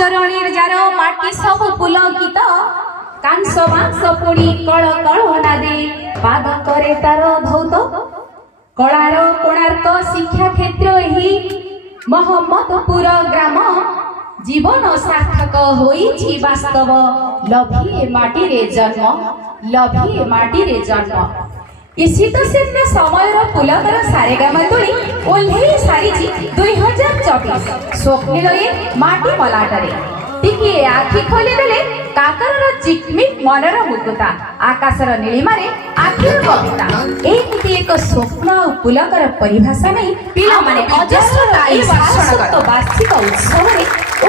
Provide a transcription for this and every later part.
चरणीर jar माटी सब पुलकित कांस मांस पोड़ी कल कल नादे पाद करे तार धौत कलार कोणार्क शिक्षा क्षेत्र ही महम्मदपुर ग्राम जीवन सार्थक होईछि वास्तव लभिए माटी रे जन्म शीत शीत समय पुलकर सारेगामा तोड़ी ओह्लई सारी 2024 स्वप्निलये माटी मलाटरे टिके आखि खोली देले काकर चिकमिक मनर मुकुता आकाशर नीलिमारे आखिर कविता एमिति एक स्वप्न पुलकर परिभाषा नहीं पिला माने अजस्रताई भाषण वार्षिक उत्सव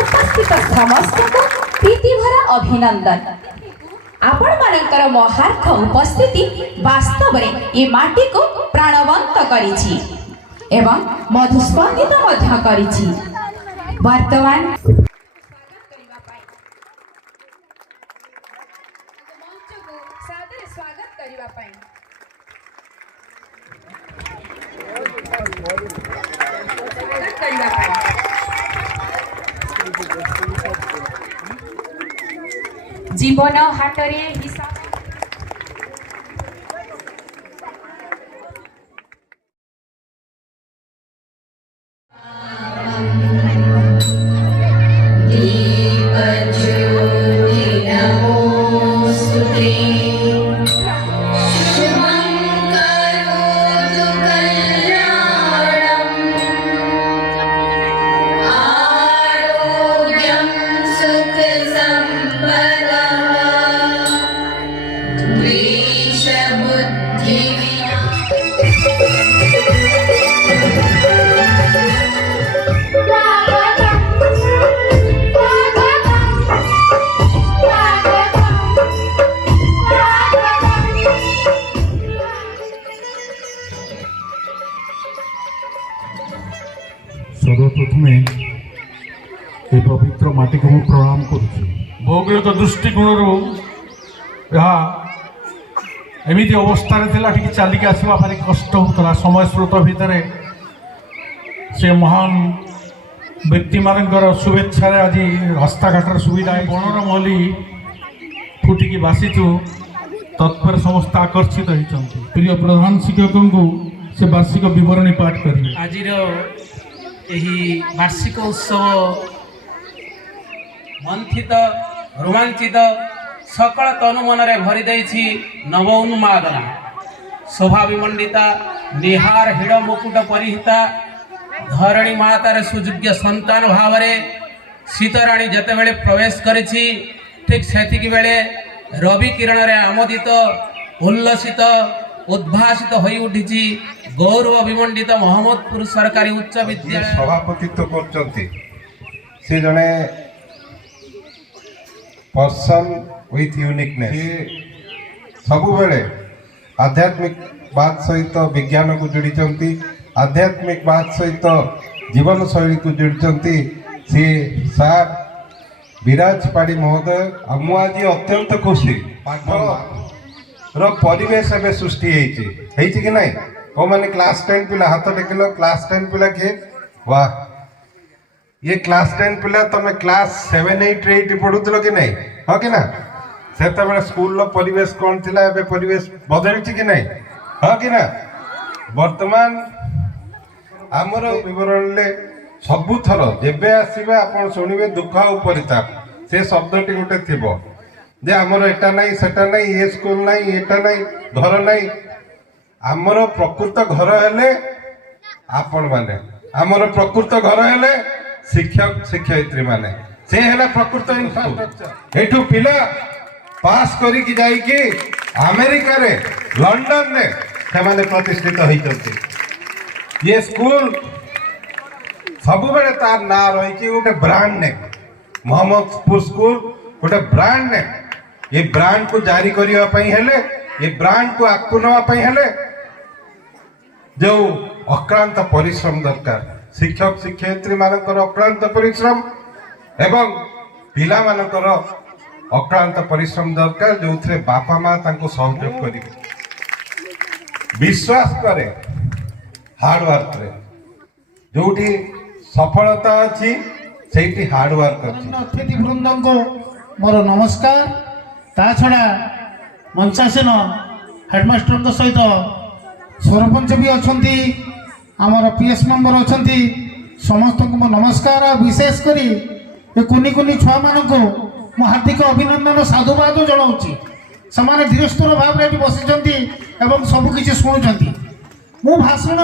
उपस्थित समस्त को प्रीति भरा अभिनंदन। आपण मानकर महार्थ उपस्थिति वास्तव में ये माटी को प्राणवंत करिछि एवं मधुस्पंदित मध्य करिछि। वर्तमान जीवन हाटरे हिसाब सर्वप्रथम ये पवित्र माटी को प्रणाम करुछु। भौगोलिक दृष्टिकोण एमती अवस्था चलिक आसवा भारी कष्ट होता समय स्रोत भितर से महान व्यक्ति मानकर शुभेच्छा आज रास्ताघाटर सुविधा बनर महली फुटिकी बासीचु तत्पर समस्त आकर्षित होती। प्रिय प्रधान शिक्षक को से वार्षिक विवरणी पाठ करेंगे। आज वार्षिक उत्सव मंथित रोमांचित सकल तनु मन भरी देछि नव उन्मादना शोभा विमंडिता निहार हिड़ मुकुट परिहिता धरणी मातार सुयोग्य संतान भाव शीतराणी जते बेले प्रवेश करिछि ठीक सेतिक बेले रवि किरण रे आमोदित उल्लसित उद्भासित होई उठिछि गौरव विमंडित मोहम्मदपुर सरकारी उच्च विद्यालय सभापतित्व करचंती से जने पर्सन विथ यूनिकनेस सबु बेले आध्यात्मिक बात सहित विज्ञान को जोड़ी आध्यात्मिक बात सहित जीवन शैली को जोड़ी सी सार विराज पाड़ी महोदय मुझे अत्यंत खुशी परिवेश एवं सृष्टि कि ना ओ मैंने क्लास 10 पिला हाथ टेकिल क्लास 10 पिला किए वाह ये क्लास 10 पिला तुम क्लास 7 8 8 पढ़ुल कि नहीं हाँ कि ना से स्कूल परिवेश कौन थिला एबे परिवेश बदल कि नहीं हाँ कि ना वर्तमान आमर विवरण ले सबु थर जेबे आसीबे आपण सुनिबे दुख और परिताप से शब्दटी गोटे थिबो जे आमर एटा नहीं सेटा नहीं ये स्कूल नहीं एटा नहीं घर नहीं आमर प्रकृत घर हेले आपण माने आमर प्रकृत घर हेले शिक्षक शिक्षयित्री माने से हेला प्रकृत इंफ्रास्ट्रक्चर एठू पिला पास करी कि जाई कि अमेरिका रे लंदन रे से माने प्रतिष्ठित होई चलती ये स्कूल सब बेले तार ना रही कि गोटे ब्रांड ने मोहम्मदपुर स्कूल गोटे ब्रांड ने ये ब्रांड को जारी करने पई हेले ये ब्रांड को आगु नापी हेले जो अक्लांत परिश्रम दरकार शिक्षक शिक्षयित्री मानकर अक्लांत परिश्रम एवं पिला मानकर अक्लांत परिश्रम दरकार जो थे बापा माँ तांको सहयोग करेंगे विश्वास करे हार्डवर्क रे जोटी सफलता अच्छी ସେଇଠି ହାର୍ଡ ୱାର୍କ ଅଛି। ଅତିଥି ବୃନ୍ଦଙ୍କୁ ମୋର ନମସ୍କାର। ତା ଛଡ଼ା ମଞ୍ଚାସୀନ ହେଡ଼ମାଷ୍ଟରଙ୍କ ସହିତ ସରପଞ୍ଚ ବି ଅଛନ୍ତି, ଆମର PS ମେମ୍ବର ଅଛନ୍ତି, ସମସ୍ତଙ୍କୁ ମୋ ନମସ୍କାର। ଆଉ ବିଶେଷ କରି ଏ କୁନି କୁନି ଛୁଆମାନଙ୍କୁ ମୁଁ ହାର୍ଦ୍ଦିକ ଅଭିନନ୍ଦନ ସାଧୁବାଦ ଜଣାଉଛି। ସେମାନେ ଧୀରସ୍ଥିର ଭାବରେ ଏଠି ବସିଛନ୍ତି ଏବଂ ସବୁ କିଛି ଶୁଣୁଛନ୍ତି। ମୁଁ ଭାଷଣ